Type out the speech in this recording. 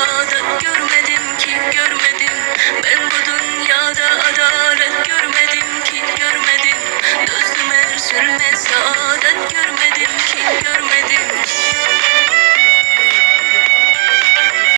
saadet görmedim ki görmedim. Ben bu dünyada adalet görmedim ki görmedim. Gözüme sürme saadet görmedim